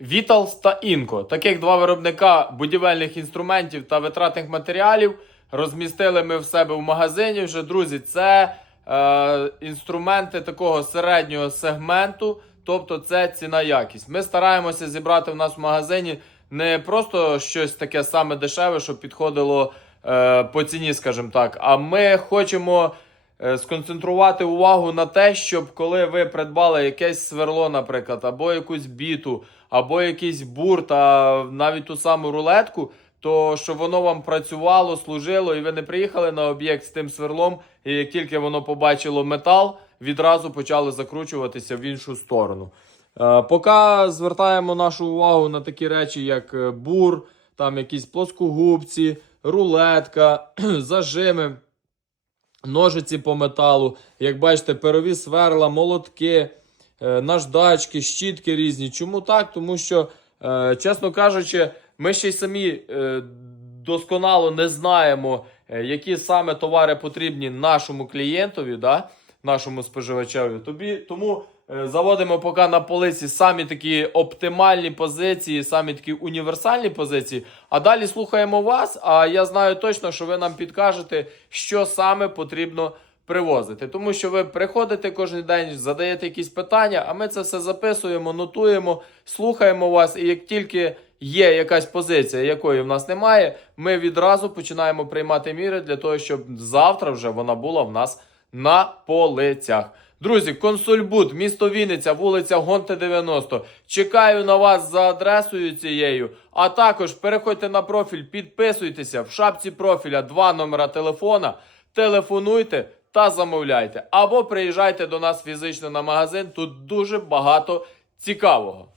Vitals та Інко. Таких два виробника будівельних інструментів та витратних матеріалів розмістили ми в себе в магазині. Вже друзі, це е, інструменти такого середнього сегменту, тобто це ціна якість. Ми стараємося зібрати в нас в магазині не просто щось таке саме дешеве, щоб підходило е, по ціні, скажімо так. А ми хочемо сконцентрувати увагу на те, щоб коли ви придбали якесь сверло, наприклад, або якусь біту, або якийсь бурт, а навіть ту саму рулетку, то щоб воно вам працювало, служило, і ви не приїхали на об'єкт з тим сверлом, і як тільки воно побачило метал, відразу почали закручуватися в іншу сторону. Е, Поки звертаємо нашу увагу на такі речі, як е, бур, там якісь плоскогубці, рулетка, зажими, ножиці по металу. Як бачите, перові сверла, молотки, е, наждачки, щітки різні. Чому так? Тому що, е, чесно кажучи, ми ще й самі е, досконало не знаємо, які саме товари потрібні нашому клієнтові, да? Нашому споживачеві. Тобі, тому е, заводимо поки на полиці самі такі оптимальні позиції, самі такі універсальні позиції. А далі слухаємо вас. А я знаю точно, що ви нам підкажете, що саме потрібно привозити. Тому що ви приходите кожен день, задаєте якісь питання, а ми це все записуємо, нотуємо, слухаємо вас. І як тільки є якась позиція, якої в нас немає, ми відразу починаємо приймати міри для того, щоб завтра вже вона була в нас на полицях. Друзі, консульбут, місто Вінниця, вулиця Гонте 90. Чекаю на вас за адресою цією. А також переходьте на профіль, підписуйтеся в шапці профіля два номера телефона, телефонуйте та замовляйте. Або приїжджайте до нас фізично на магазин. Тут дуже багато цікавого.